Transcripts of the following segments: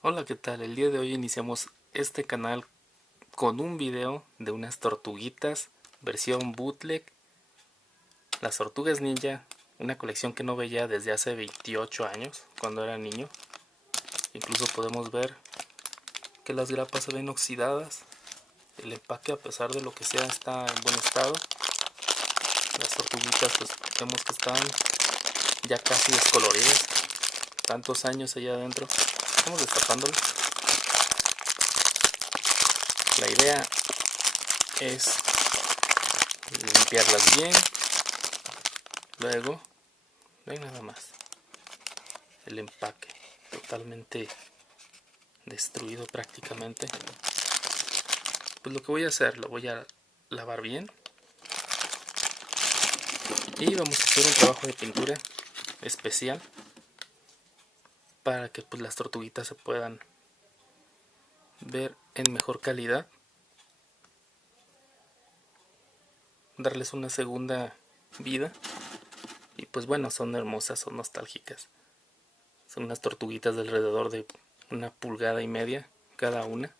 Hola, ¿qué tal? El día de hoy iniciamos este canal con un video de unas tortuguitas versión bootleg, las tortugas ninja, una colección que no veía desde hace 28 años, cuando era niño. Incluso podemos ver que las grapas se ven oxidadas, el empaque, a pesar de lo que sea, está en buen estado. Las tortuguitas pues vemos que están ya casi descoloridas, tantos años allá adentro. Estamos destapándolo. La idea es limpiarlas bien. Luego, ven nada más, el empaque totalmente destruido prácticamente. Pues lo que voy a hacer, lo voy a lavar bien y vamos a hacer un trabajo de pintura especial para que pues las tortuguitas se puedan ver en mejor calidad, darles una segunda vida. Y pues bueno, son hermosas, son nostálgicas. Son unas tortuguitas de alrededor de 1,5 pulgadas cada una,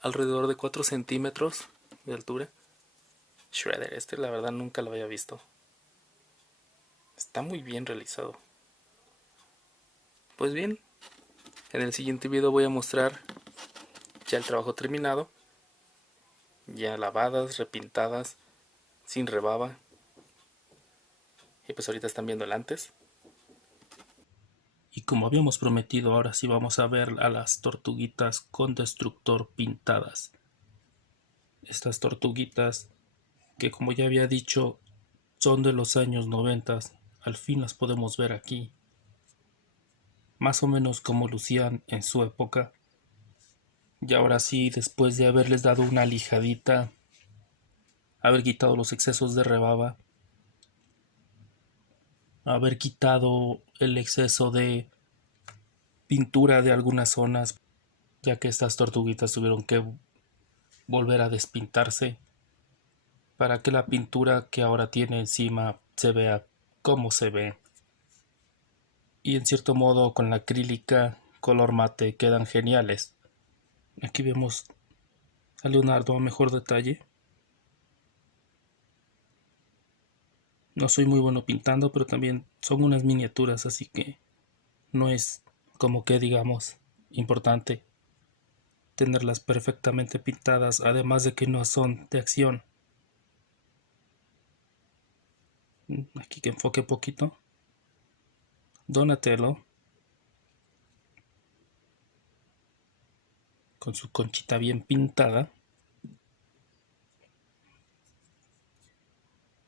alrededor de 4 centímetros de altura. Shredder, la verdad nunca lo había visto. Está muy bien realizado. Pues bien, en el siguiente video voy a mostrar ya el trabajo terminado, ya lavadas, repintadas, sin rebaba. Y pues ahorita están viendo el antes. Y como habíamos prometido, ahora sí vamos a ver a las tortuguitas con destructor pintadas. Estas tortuguitas que, como ya había dicho, son de los años 90, al fin las podemos ver aquí. Más o menos como lucían en su época. Y ahora sí, después de haberles dado una lijadita, haber quitado los excesos de rebaba, haber quitado el exceso de pintura de algunas zonas, ya que estas tortuguitas tuvieron que volver a despintarse para que la pintura que ahora tiene encima se vea como se ve. Y en cierto modo con la acrílica color mate quedan geniales. Aquí vemos a Leonardo a mejor detalle. No soy muy bueno pintando, pero también son unas miniaturas, así que no es como que digamos importante tenerlas perfectamente pintadas, además de que no son de acción. Aquí que enfoque poquito. Donatello con su conchita bien pintada.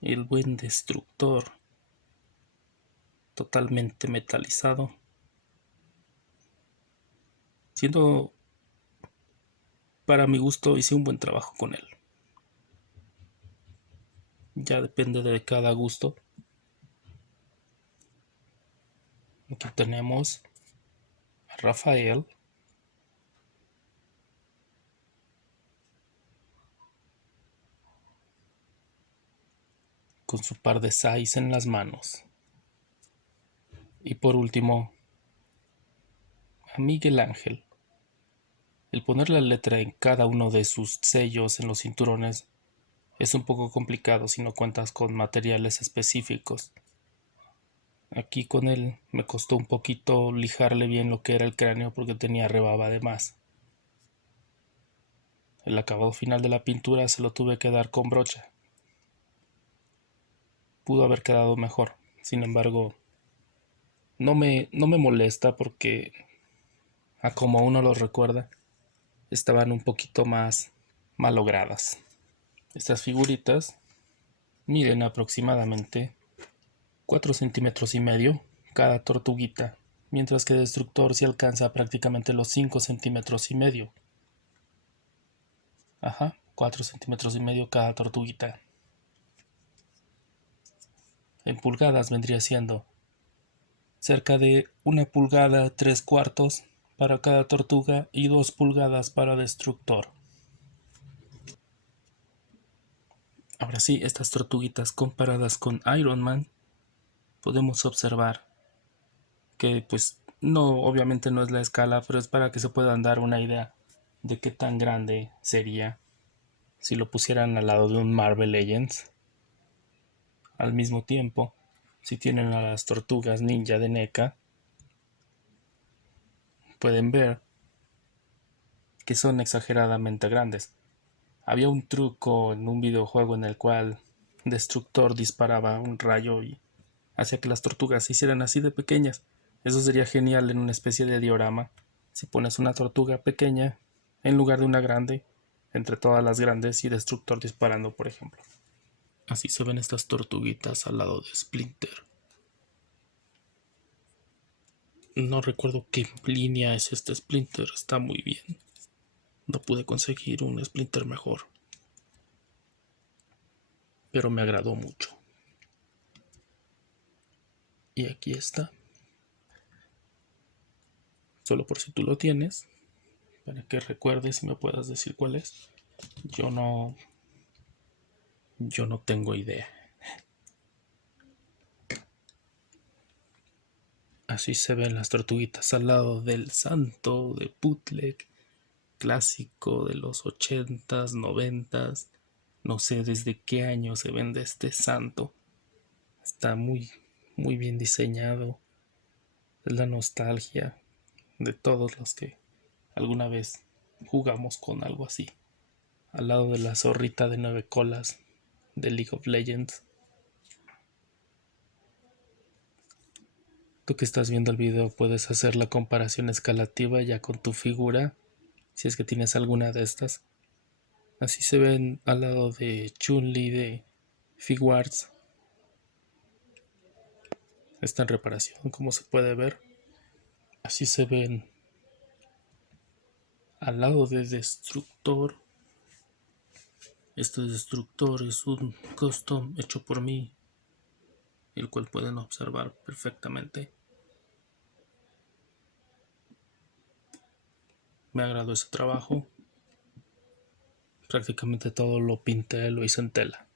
El buen destructor totalmente metalizado. Siendo, para mi gusto, hice un buen trabajo con él. Ya depende de cada gusto. Aquí tenemos a Rafael con su par de sais en las manos. Y por último, a Miguel Ángel. El poner la letra en cada uno de sus sellos en los cinturones es un poco complicado si no cuentas con materiales específicos. Aquí con él me costó un poquito lijarle bien lo que era el cráneo porque tenía rebaba de más. El acabado final de la pintura se lo tuve que dar con brocha. Pudo haber quedado mejor. Sin embargo, no me molesta porque, a como uno lo recuerda, estaban un poquito más malogradas. Estas figuritas miden aproximadamente 4,5 cm cada tortuguita, mientras que Destructor se alcanza prácticamente los 5,5 cm. Ajá, 4,5 cm cada tortuguita. En pulgadas vendría siendo cerca de 1,3 pulgadas para cada tortuga y 2 pulgadas para Destructor. Ahora sí, estas tortuguitas comparadas con Iron Man, podemos observar que pues no, obviamente no es la escala, pero es para que se puedan dar una idea de qué tan grande sería si lo pusieran al lado de un Marvel Legends. Al mismo tiempo, si tienen a las tortugas ninja de NECA, pueden ver que son exageradamente grandes. Había un truco en un videojuego en el cual Destructor disparaba un rayo y hacía que las tortugas se hicieran así de pequeñas. Eso sería genial en una especie de diorama. Si pones una tortuga pequeña en lugar de una grande, entre todas las grandes y Destructor disparando, por ejemplo. Así se ven estas tortuguitas al lado de Splinter. No recuerdo qué línea es este Splinter, está muy bien. No pude conseguir un Splinter mejor, pero me agradó mucho. Y aquí está, solo por si tú lo tienes, para que recuerdes y me puedas decir cuál es. Yo no, yo no tengo idea. Así se ven las tortuguitas al lado del santo de bootleg clásico de los 80s, 90s. No sé desde qué año se vende este santo. Está muy bien diseñado. Es la nostalgia de todos los que alguna vez jugamos con algo así. Al lado de la zorrita de 9 colas de League of Legends. Tú que estás viendo el video puedes hacer la comparación escalativa ya con tu figura, si es que tienes alguna de estas. Así se ven al lado de Chun-Li de Figuarts. Está en reparación, como se puede ver. Así se ven al lado de Destructor. Este Destructor es un custom hecho por mí, el cual pueden observar perfectamente. Me agradó ese trabajo. Prácticamente todo lo pinté, lo hice en tela.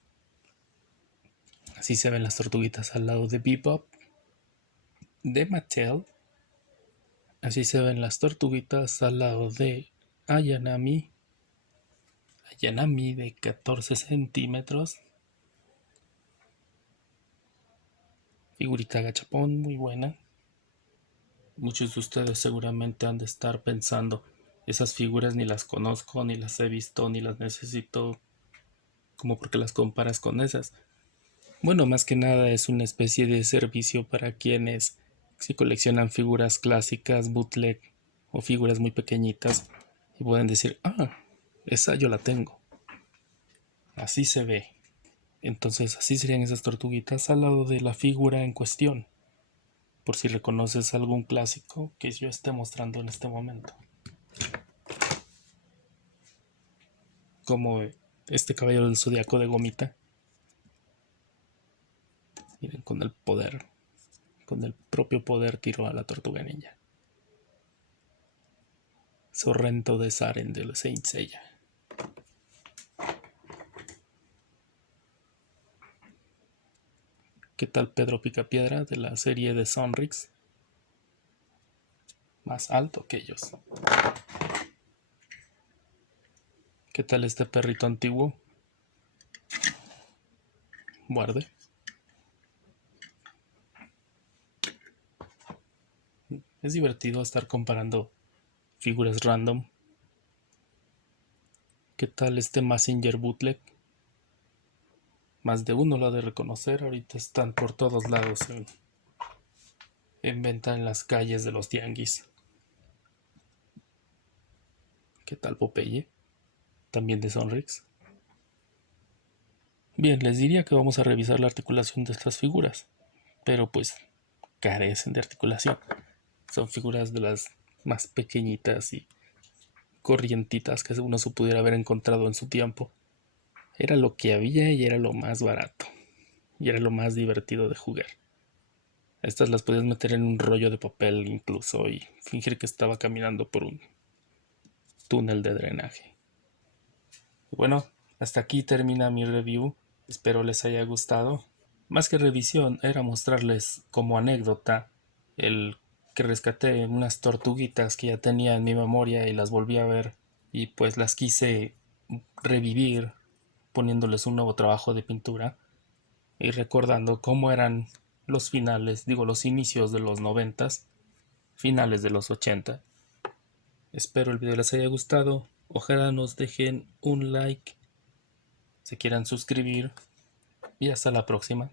Así se ven las tortuguitas al lado de Bebop de Mattel. Así se ven las tortuguitas al lado de Ayanami. Ayanami de 14 centímetros. Figurita gachapón muy buena. Muchos de ustedes seguramente han de estar pensando, esas figuras ni las conozco, ni las he visto, ni las necesito, como porque las comparas con esas. Bueno, más que nada es una especie de servicio para quienes si coleccionan figuras clásicas, bootleg o figuras muy pequeñitas y pueden decir, ah, esa yo la tengo. Así se ve. Entonces así serían esas tortuguitas al lado de la figura en cuestión, por si reconoces algún clásico que yo esté mostrando en este momento. Como este caballero del zodiaco de gomita. Miren, con el poder, con el propio poder tiró a la tortuga ninja. Sorrento de Saren de Saint Seiya. ¿Qué tal Pedro Picapiedra de la serie de Sonrix? Más alto que ellos. ¿Qué tal este perrito antiguo? Guarde. Es divertido estar comparando figuras random. ¿Qué tal este Mazinger Bootleg? Más de uno lo ha de reconocer. Ahorita están por todos lados en venta en las calles de los tianguis. ¿Qué tal Popeye? También de Sonrix. Bien, les diría que vamos a revisar la articulación de estas figuras, pero pues carecen de articulación. Son figuras de las más pequeñitas y corrientitas que uno se pudiera haber encontrado en su tiempo. Era lo que había y era lo más barato. Y era lo más divertido de jugar. Estas las podías meter en un rollo de papel incluso y fingir que estaba caminando por un túnel de drenaje. Bueno, hasta aquí termina mi review. Espero les haya gustado. Más que revisión, era mostrarles como anécdota el que rescaté unas tortuguitas que ya tenía en mi memoria y las volví a ver y pues las quise revivir poniéndoles un nuevo trabajo de pintura y recordando cómo eran los finales, digo los inicios de los 90s, finales de los 80. Espero el video les haya gustado. Ojalá nos dejen un like, se quieran suscribir y hasta la próxima.